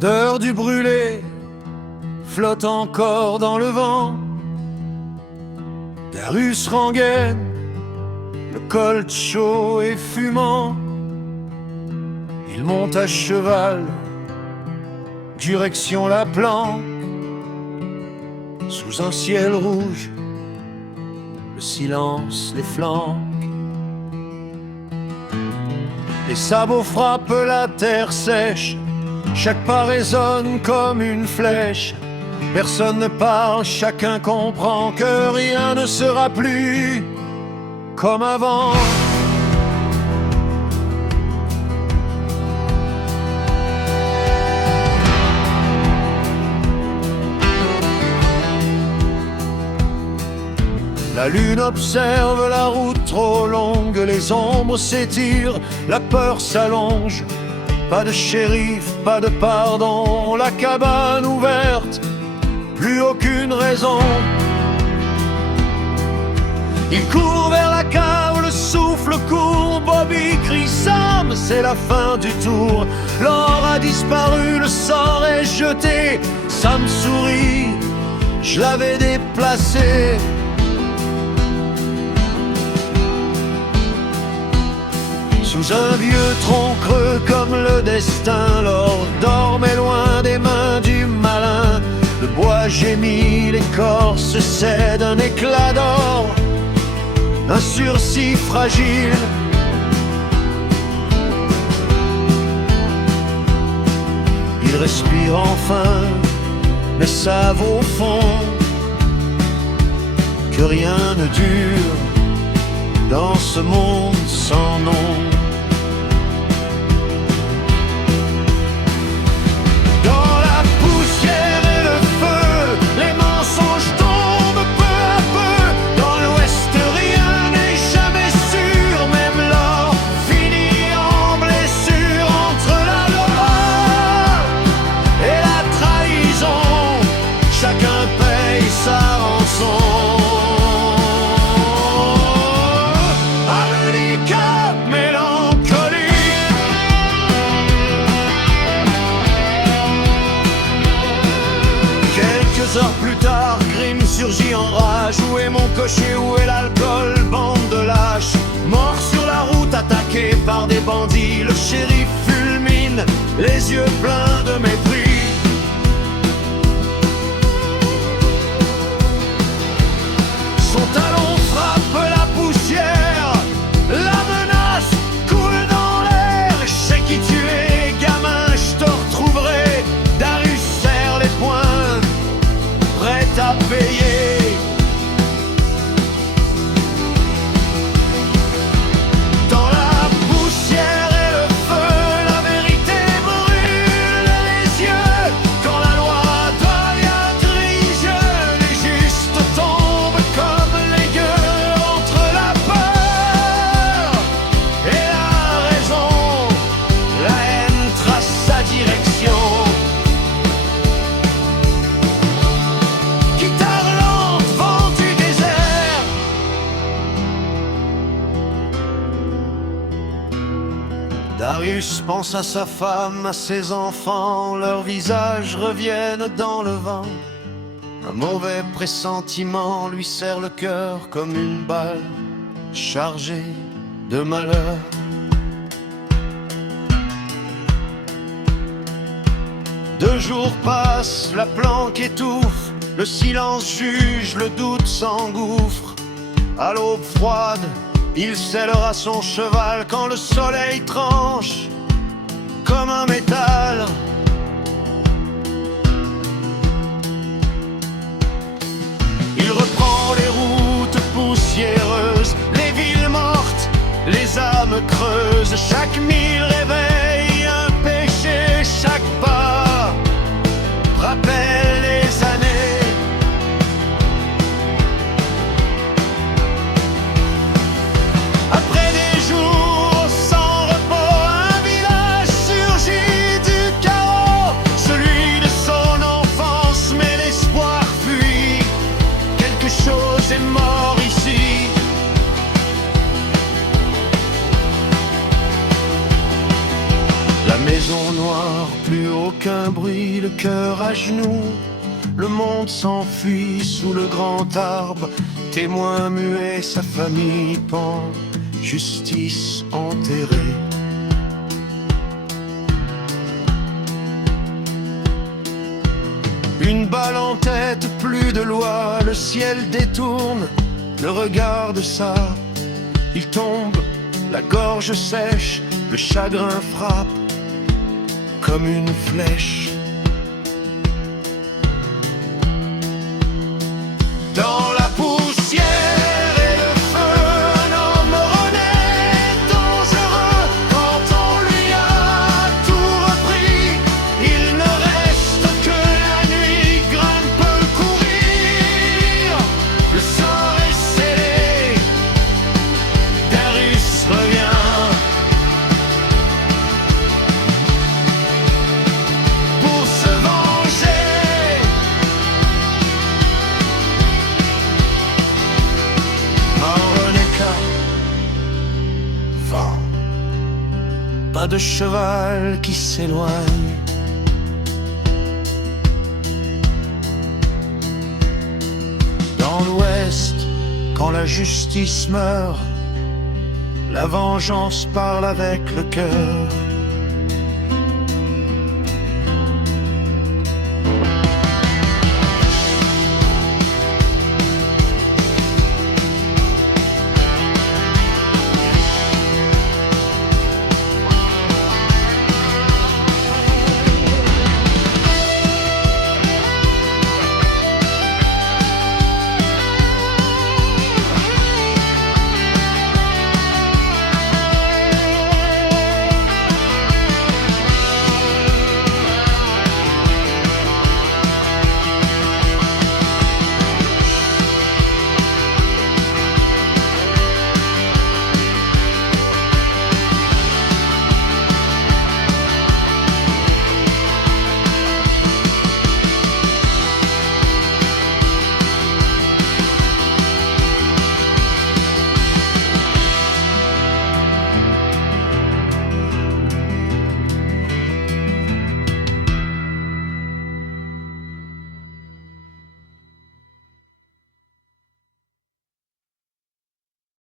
L'odeur du brûlé flotte encore dans le vent. Darius rengaine, le colt chaud et fumant. Il monte à cheval, direction la plan. Sous un ciel rouge, le silence les flanque. Les sabots frappent la terre sèche, chaque pas résonne comme une flèche. Personne ne parle, chacun comprend que rien ne sera plus comme avant. La lune observe la route trop longue, les ombres s'étirent, la peur s'allonge. Pas de shérif, pas de pardon, la cabane ouverte, plus aucune raison. Il court vers la cave, le souffle court, Bobby crie Sam, c'est la fin du tour. L'or a disparu, le sort est jeté. Sam sourit, je l'avais déplacé. Sous un vieux tronc creux comme le destin, l'or dormait loin des mains du malin. Le bois gémit, l'écorce cède, un éclat d'or, un sursis fragile. Il respire enfin, mais savent au fond que rien ne dure dans ce monde sans nom. Heures plus tard, Grim surgit en rage. Où est mon cocher, où est l'alcool, bande de lâches? Mort sur la route, attaqué par des bandits. Le shérif fulmine, les yeux pleins de mépris. Son talon frappe la poussière, la menace coule dans l'air. Je sais qui tu es, gamin, je te retrouverai. Darius serre les poings, prêt à payer. Dans la poussière et le feu, la vérité brûle les yeux. Quand la loi devient grise, les justes tombent comme les gueux. Entre la peur et la raison, la haine trace sa direction. Darius pense à sa femme, à ses enfants, leurs visages reviennent dans le vent. Un mauvais pressentiment lui serre le cœur comme une balle chargée de malheur. Deux jours passent, la planque étouffe, le silence juge, le doute s'engouffre. À l'aube froide, il scellera son cheval quand le soleil tranche comme un métal. Il reprend les routes poussiéreuses, les villes mortes, les âmes creuses. Chaque mille réveille un péché, chaque pas rappelle les années. Après des jours sans repos, un village surgit du chaos, celui de son enfance, mais l'espoir fuit. Quelque chose est mort ici. meurt à genoux, le monde s'enfuit sous le grand arbre. Témoin muet, sa famille pend, justice enterrée. Une balle en tête, plus de loi, le ciel détourne le regard de ça. Il tombe, la gorge sèche, le chagrin frappe comme une flèche. Dans la poussière et le feu, un homme renaît dangereux. Quand on lui a tout repris, il ne reste que la nuit, grimpe courir. Le sort est scellé, Darius revient pour se venger. Pas de cheval qui s'éloigne. Dans l'ouest, quand la justice meurt, la vengeance parle avec le cœur.